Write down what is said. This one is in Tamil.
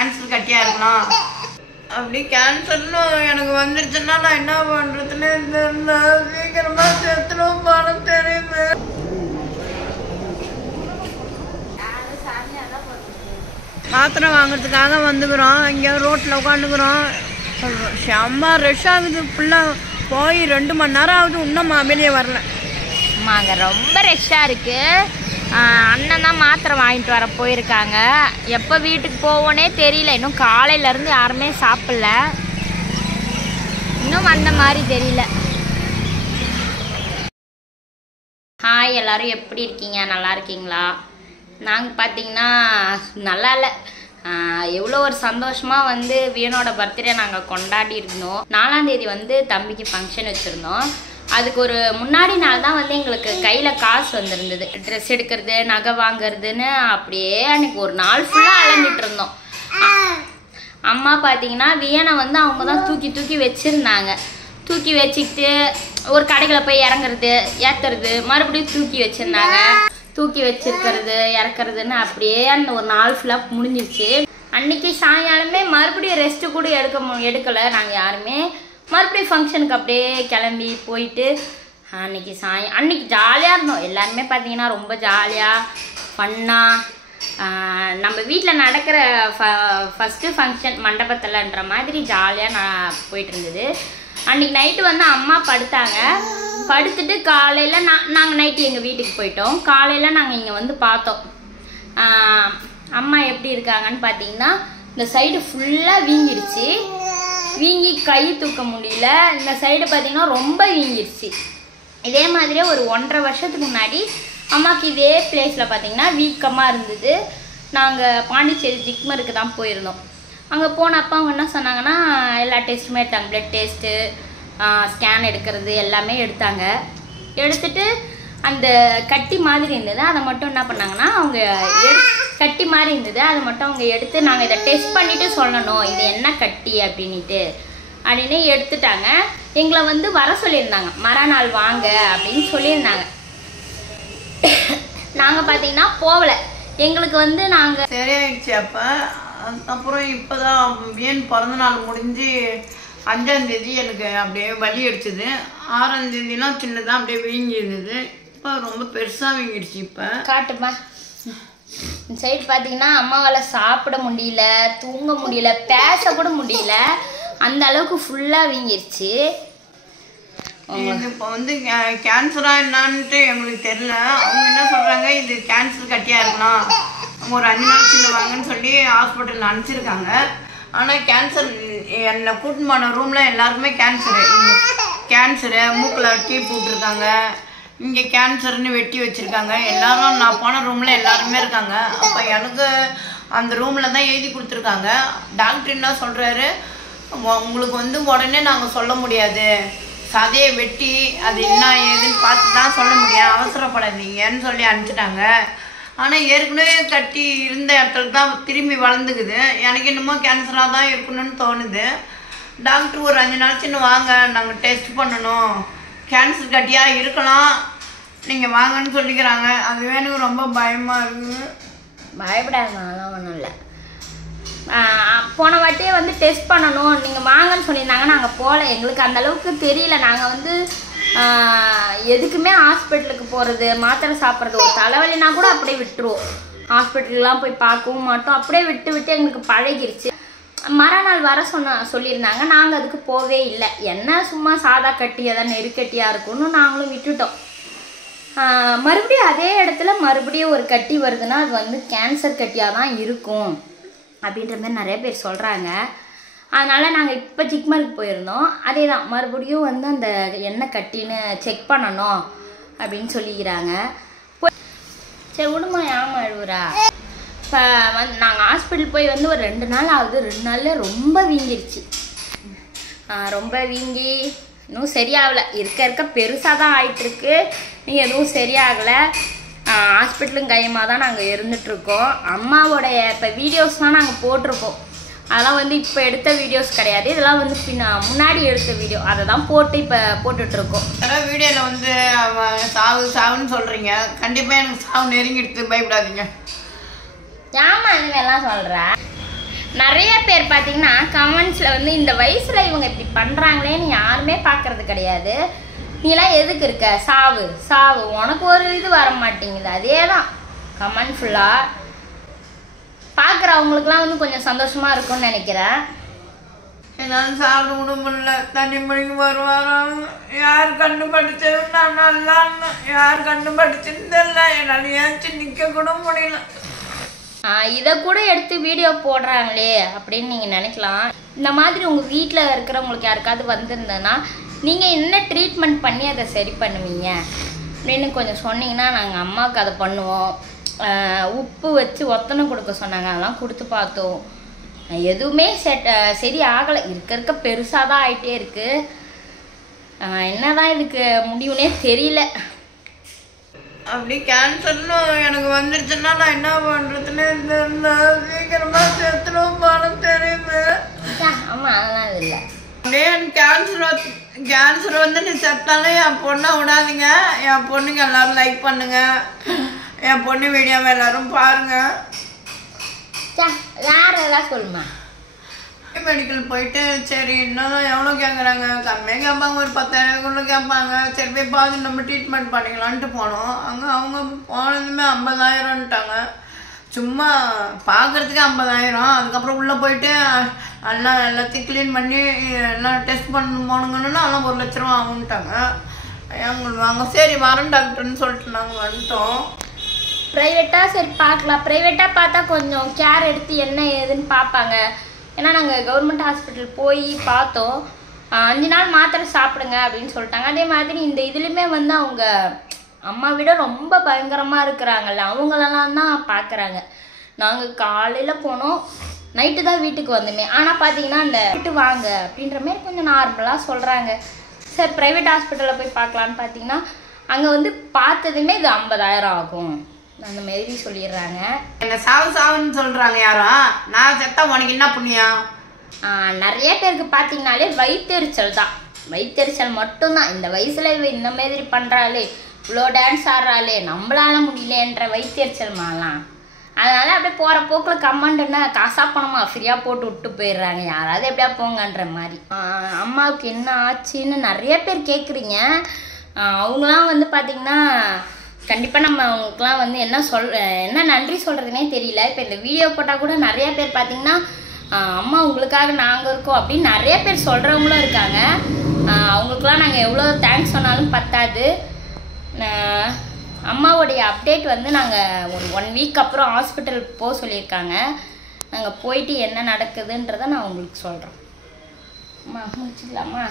கேன்சர் கட்டியாக இருக்கணும். அப்படி கேன்சர்னு எனக்கு வந்துருச்சுன்னா நான் என்ன பண்ணுறதுன்னு தெரியல. சீக்கிரமாக செத்துடும் பணம் தெரியுது. மாத்திரை வாங்குறதுக்காக வந்துக்கிறோம். இங்கே ரோட்டில் உட்காந்துக்கிறோம். செம்ம ரஷ் ஆகுது. ஃபுல்லாக போய் 2 மணி நேரம் ஆகுது. இன்னும் வெளியே வரல. அங்கே ரொம்ப ரஷ்ஷாக இருக்குது. அண்ணன் தான் மாத்திரை வாங்கிட்டு வர போயிருக்காங்க. எப்போ வீட்டுக்கு போவோன்னே தெரியல. இன்னும் காலையிலேருந்து யாருமே சாப்பிடல. இன்னும் வந்த மாதிரி தெரியல. ஹாய், எல்லோரும் எப்படி இருக்கீங்க? நல்லா இருக்கீங்களா? நாங்கள் பார்த்தீங்கன்னா நல்லா இல்லை. எவ்வளோ ஒரு சந்தோஷமாக வந்து வியனோட பர்த்டே நாங்கள் கொண்டாடி இருந்தோம். 4ஆம் தேதி வந்து தம்பிக்கு ஃபங்க்ஷன் வச்சுருந்தோம். அதுக்கு ஒரு முன்னாடி நாள் தான் வந்து எங்களுக்கு கையில் காசு வந்துருந்தது. ட்ரெஸ் எடுக்கிறது, நகை வாங்கிறதுன்னு அப்படியே அன்றைக்கி ஒரு நாள் ஃபுல்லாக அலைஞ்சிட்டு இருந்தோம். அம்மா பார்த்தீங்கன்னா வியனை வந்து அவங்க தான் தூக்கி வச்சுருந்தாங்க. தூக்கி வச்சுக்கிட்டு ஒரு கடைகளை போய் இறங்குறது, ஏற்றுறது, மறுபடியும் தூக்கி வச்சுருந்தாங்க. தூக்கி வச்சிருக்கிறது, இறக்குறதுன்னு அப்படியே அந்த ஒரு நாள் ஃபுல்லாக முடிஞ்சிருச்சு. அன்றைக்கி சாயங்காலமே மறுபடியும் ரெஸ்ட்டு கூட எடுக்கலை நாங்கள் யாருமே. மறுபடியும் ஃபங்க்ஷனுக்கு அப்படியே கிளம்பி போயிட்டு அன்றைக்கி ஜாலியாக இருந்தோம். எல்லாருமே பார்த்தீங்கன்னா ரொம்ப ஜாலியாக ஃபன்னாக நம்ம வீட்டில் நடக்கிற ஃபஸ்ட்டு ஃபங்க்ஷன் மண்டபத்தில்ன்ற மாதிரி ஜாலியாக நான் போயிட்டு இருந்தது. அன்றைக்கி நைட்டு வந்து அம்மா படுத்தாங்க. படுத்துட்டு காலையில் நாங்கள் நைட்டு எங்கள் வீட்டுக்கு போயிட்டோம். காலையில் நாங்கள் இங்கே வந்து பார்த்தோம். அம்மா எப்படி இருக்காங்கன்னு பார்த்தீங்கன்னா இந்த சைடு ஃபுல்லாக வீங்கிடுச்சு. வீங்கி கை தூக்க முடியல. இந்த சைடு பார்த்தீங்கன்னா ரொம்ப வீங்கிடுச்சு. இதே மாதிரியே ஒரு 1.5 வருஷத்துக்கு முன்னாடி அம்மாவுக்கு இதே பிளேஸில் பார்த்தீங்கன்னா வீக்கமாக இருந்தது. நாங்கள் பாண்டிச்சேரி ஜிக்மருக்கு தான் போயிருந்தோம். அங்கே போனப்போ அவங்க என்ன சொன்னாங்கன்னா எல்லா டெஸ்ட்டுமே எடுத்தாங்க. பிளட் டெஸ்ட்டு, ஸ்கேன் எடுக்கிறது எல்லாமே எடுத்தாங்க. எடுத்துட்டு அந்த கட்டி மாதிரி இருந்தது அதை மட்டும் என்ன பண்ணாங்கன்னா அவங்க கட்டி மாதிரி இருந்தது அதை மட்டும் அவங்க எடுத்து நாங்கள் இதை டெஸ்ட் பண்ணிவிட்டு சொல்லணும் இது என்ன கட்டி அப்படின்னு எடுத்துட்டாங்க. எங்களை வந்து வர சொல்லியிருந்தாங்க. மறுநாள் வாங்க அப்படின்னு சொல்லியிருந்தாங்க. நாங்கள் பார்த்தீங்கன்னா போகலை. எங்களுக்கு வந்து நாங்கள் சரியாயிடுச்சு. அப்போ அப்புறம் இப்போ தான் வியன் பிறந்தநாள் முடிஞ்சு 5ஆம் தேதி எனக்கு அப்படியே வலி அடிச்சது. 6ஆம் தேதிலாம் சின்னதாக அப்படியே வீங்கி இருந்தது. இப்போ ரொம்ப பெருசாக வீங்கிடுச்சு. இப்போ காட்டுப்பா. இந்த சைடு பார்த்தீங்கன்னா அம்மாவால் சாப்பிட முடியல, தூங்க முடியல, பேச கூட முடியல. அந்த அளவுக்கு ஃபுல்லாக வீங்கிடுச்சு. இப்போ வந்து கேன்சரா என்னான்ட்டு எங்களுக்கு தெரியல. அவங்க என்ன சொல்கிறாங்க, இது கேன்சர் கட்டியாக இருக்கலாம், ஒரு 5 நாள் சின்ன வாங்கன்னு சொல்லி ஹாஸ்பிட்டலில் அனுப்பிச்சிருக்காங்க. ஆனால் கேன்சர் என்னை கூட்டின்னு போன ரூமில் எல்லாருக்குமே கேன்சரு மூக்கில் டீ போட்டிருக்காங்க. இங்கே கேன்சர்னு வெட்டி வச்சுருக்காங்க. எல்லாரும் நான் போன ரூமில் எல்லாருமே இருக்காங்க. அப்போ எனக்கு அந்த ரூமில் தான் எழுதி கொடுத்துருக்காங்க. டாக்டர் என்ன சொல்கிறாரு, உங்களுக்கு வந்து உடனே நாங்கள் சொல்ல முடியாது, சதையை வெட்டி அது என்ன ஏதுன்னு பார்த்து தான் சொல்ல முடியும், அவசரப்படாதீங்கன்னு சொல்லி அனுப்பிச்சிட்டாங்க. ஆனால் ஏற்கனவே கட்டி இருந்த இடத்துல தான் திரும்பி வளர்ந்துக்குது. எனக்கு என்னமோ கேன்சராக தான் இருக்கணும்னு தோணுது. டாக்டர் ஒரு 5 நாள் சின்ன வாங்க, நாங்கள் டெஸ்ட் பண்ணணும், கேன்சர் கட்டியாக இருக்கலாம், நீங்கள் வாங்கன்னு சொல்லிக்கிறாங்க. அதுவே எனக்கு ரொம்ப பயமாக இருக்குது. பயப்படாதனாலாம் ஒன்றும் இல்லை. போன வாட்டியே வந்து டெஸ்ட் பண்ணணும் நீங்கள் வாங்கன்னு சொல்லியிருந்தாங்க. நாங்கள் போகல. எங்களுக்கு அந்தளவுக்கு தெரியல. நாங்கள் வந்து எதுக்குமே ஹாஸ்பிட்டலுக்கு போகிறது, மாத்திரை சாப்பிட்றது, ஒரு தலைவலினா கூட அப்படியே விட்டுருவோம். ஹாஸ்பிட்டல்லாம் போய் பார்க்கவும் மாட்டோம். அப்படியே விட்டு எங்களுக்கு பழகிருச்சு. மறுநாள் வர சொல்லியிருந்தாங்க. நாங்கள் அதுக்கு போவே இல்லை. என்ன சும்மா சாதா கட்டியாக தான் நெருக்கட்டியாக இருக்கும்னு நாங்களும் விட்டுட்டோம். மறுபடியும் அதே இடத்துல மறுபடியும் ஒரு கட்டி வருதுன்னா அது வந்து கேன்சர் கட்டியாக தான் இருக்கும் அப்படின்ற மாதிரி நிறைய பேர் சொல்கிறாங்க. அதனால் நாங்கள் இப்போ ஜிக்மருக்கு போயிருந்தோம். அதே தான் மறுபடியும் வந்து அந்த எண்ணெய் கட்டின்னு செக் பண்ணணும் அப்படின்னு சொல்லிக்கிறாங்க. சரி விடுமா, ஏமா அழுவுறா? இப்போ நாங்கள் ஹாஸ்பிட்டல் போய் வந்து ஒரு 2 நாள் ஆகுது. 2 நாளில் ரொம்ப வீங்கிருச்சு. ரொம்ப வீங்கி இன்னும் சரியாகலை. இருக்க பெருசாக தான் ஆகிட்டுருக்கு. நீங்கள் எதுவும் சரியாகலை. ஹாஸ்பிட்டலும் கையமாக தான் நாங்கள் இருந்துகிட்ருக்கோம். அம்மாவோடைய இப்போ வீடியோஸ்லாம் நாங்கள் போட்டிருப்போம். அதெல்லாம் வந்து இப்போ எடுத்த வீடியோஸ் கிடையாது. இதெல்லாம் வந்து முன்னாடி எடுத்த வீடியோ. அதை தான் இப்போ போட்டுட்ருக்கோம். அதான் வீடியோவில் வந்து சாவுன்னு சொல்கிறீங்க. கண்டிப்பாக எனக்கு சாவு நெருங்கிடுது, பயப்படாதீங்க. ஏமா இதுவெல்லாம் சொல்கிற? நிறைய பேர் பார்த்தீங்கன்னா கமெண்ட்ஸில் வந்து இந்த வயசில் இவங்க இப்படி பண்ணுறாங்களேன்னு யாருமே பார்க்கறது கிடையாது. நீலாம் எதுக்கு இருக்க, சாவு சாவு, உனக்கு ஒரு இது வர மாட்டேங்குது. அதே தான் கமெண்ட் ஃபுல்லாக. பார்க்குறவங்களுக்குலாம் வந்து கொஞ்சம் சந்தோஷமாக இருக்கும்னு நினைக்கிறேன். என்னால் சாப்பிட கூட முடியல. தண்ணி மணிக்கு வருவாராம். யார் கண்டுபடிச்சது நான் நல்லா யார் கண்டுபடிச்சுன்னு தெரியல. என்னால் ஏச்சு நிற்க கூட முடியல. இதை கூட எடுத்து வீடியோ போடுறாங்களே அப்படின்னு நீங்கள் நினைக்கலாம். இந்த மாதிரி உங்கள் வீட்டில் இருக்கிறவங்களுக்கு யாருக்காவது வந்திருந்ததுன்னா நீங்கள் என்ன ட்ரீட்மெண்ட் பண்ணி அதை சரி பண்ணுவீங்க அப்படின்னு கொஞ்சம் சொன்னீங்கன்னா நாங்கள் அம்மாவுக்கு அதை பண்ணுவோம். உப்பு வச்சு ஒத்தனை கொடுக்க சொன்னாங்க, அதெல்லாம் கொடுத்து பார்த்தோம். எதுவுமே சரி ஆகலை. இருக்க பெருசாக தான் ஆகிட்டே இருக்குது. என்னதான் இதுக்கு முடிவுனே தெரியல. அப்படி கேன்சர்னு எனக்கு வந்துடுச்சுன்னா நான் என்ன பண்ணுறதுன்னு தெரியல. சீக்கிரமாக செத்துடும் பணம் தெரியுது. ஆமாம், அதெல்லாம் இது இல்லை. அப்படியே எனக்கு கேன்சர் வந்து நீ செத்தாலும் என் பொண்ணை விடாதீங்க. என் பொண்ணுங்க எல்லாரும் லைக் பண்ணுங்க. என் பொண்ணு வீடியோவை எல்லாரும் பாருங்க. வேற ஏதாவது சொல்லுமா? மெடிக்கல் போயிட்டு சரி இன்னும் எவ்வளோ கேட்குறாங்க, கம்மியாக கேட்பாங்க, ஒரு 10,000 கேட்பாங்க. சரி போய் பார்த்து நம்ம ட்ரீட்மெண்ட் பண்ணிக்கலான்ட்டு போனோம். அங்கே அவங்க போனதுமே 50,000ன்ட்டாங்க. சும்மா பார்க்குறதுக்கு 50,000. அதுக்கப்புறம் உள்ளே போயிட்டு எல்லாம் எல்லாத்தையும் க்ளீன் பண்ணி எல்லாம் டெஸ்ட் பண்ண போனுங்கன்னா எல்லாம் 1 லட்ச ரூபா ஆகுன்ட்டாங்க. எங்களுக்கு வாங்க சரி வரேன் டாக்டர்னு சொல்லிட்டு நாங்கள் வந்துட்டோம். ப்ரைவேட்டாக சரி பார்க்கலாம். ப்ரைவேட்டாக பார்த்தா கொஞ்சம் கேர் எடுத்து என்ன ஏதுன்னு பார்ப்பாங்க. ஏன்னா நாங்கள் கவர்மெண்ட் ஹாஸ்பிட்டல் போய் பார்த்தோம். 5 நாள் மாத்திரை சாப்பிடுங்க அப்படின்னு சொல்லிட்டாங்க. அதே மாதிரி இந்த இதுலேயுமே வந்து அவங்க அம்மா விட ரொம்ப பயங்கரமாக இருக்கிறாங்கல்ல, அவங்களெல்லாம் தான் பார்க்குறாங்க. நாங்கள் காலையில் போனோம், நைட்டு தான் வீட்டுக்கு வந்தோமே. ஆனால் பார்த்தீங்கன்னா இந்த வீட்டு வாங்க அப்படின்ற மாதிரி கொஞ்சம் நார்மலாக சொல்கிறாங்க. சரி ப்ரைவேட் ஹாஸ்பிட்டலில் போய் பார்க்கலான்னு பார்த்தீங்கன்னா அங்கே வந்து பார்த்ததுமே இது 50,000 ஆகும் அந்த மாதிரி சொல்லிடுறாங்க. என்ன சாவுன்னு சொல்கிறாங்க யாரும். நான் செத்தா உனக்கு என்ன புண்ணியம்? நிறைய பேருக்கு பார்த்தீங்கன்னாலே வயிற்றெரிச்சல் தான். வயிற்றெரிச்சல் மட்டும்தான். இந்த வயசில் இவ இந்த மாதிரி பண்ணுறாளே, இவ்வளோ டான்ஸ் ஆடுறாளே, நம்மளால முடியலன்ற வயிற்றெரிச்சல் மாறலாம். அதனால் அப்படியே போகிற போக்கில் கமெண்ட்னா காசா பணமா ஃப்ரீயாக போட்டு விட்டு போயிடுறாங்க. யாராவது எப்படியா போங்கன்ற மாதிரி. அம்மாவுக்கு என்ன ஆச்சுன்னு நிறைய பேர் கேட்குறீங்க. அவங்களாம் வந்து பார்த்திங்கன்னா கண்டிப்பாக நம்ம அவங்களுக்குலாம் வந்து என்ன நன்றி சொல்கிறதுனே தெரியல. இப்போ இந்த வீடியோ போட்டால் கூட நிறைய பேர் பார்த்திங்கன்னா அம்மா உங்களுக்காக நாங்கள் இருக்கோம் அப்படின்னு நிறைய பேர் சொல்கிறவங்களும் இருக்காங்க. அவங்களுக்குலாம் நாங்கள் எவ்வளோ தேங்க்ஸ் சொன்னாலும் பத்தாது. அம்மாவுடைய அப்டேட் வந்து நாங்கள் ஒரு 1 வீக் அப்புறம் ஹாஸ்பிட்டல் போக சொல்லியிருக்காங்க. நாங்கள் போயிட்டு என்ன நடக்குதுன்றதை நான் உங்களுக்கு சொல்கிறேன். அம்மா முடிச்சுக்கலாமா?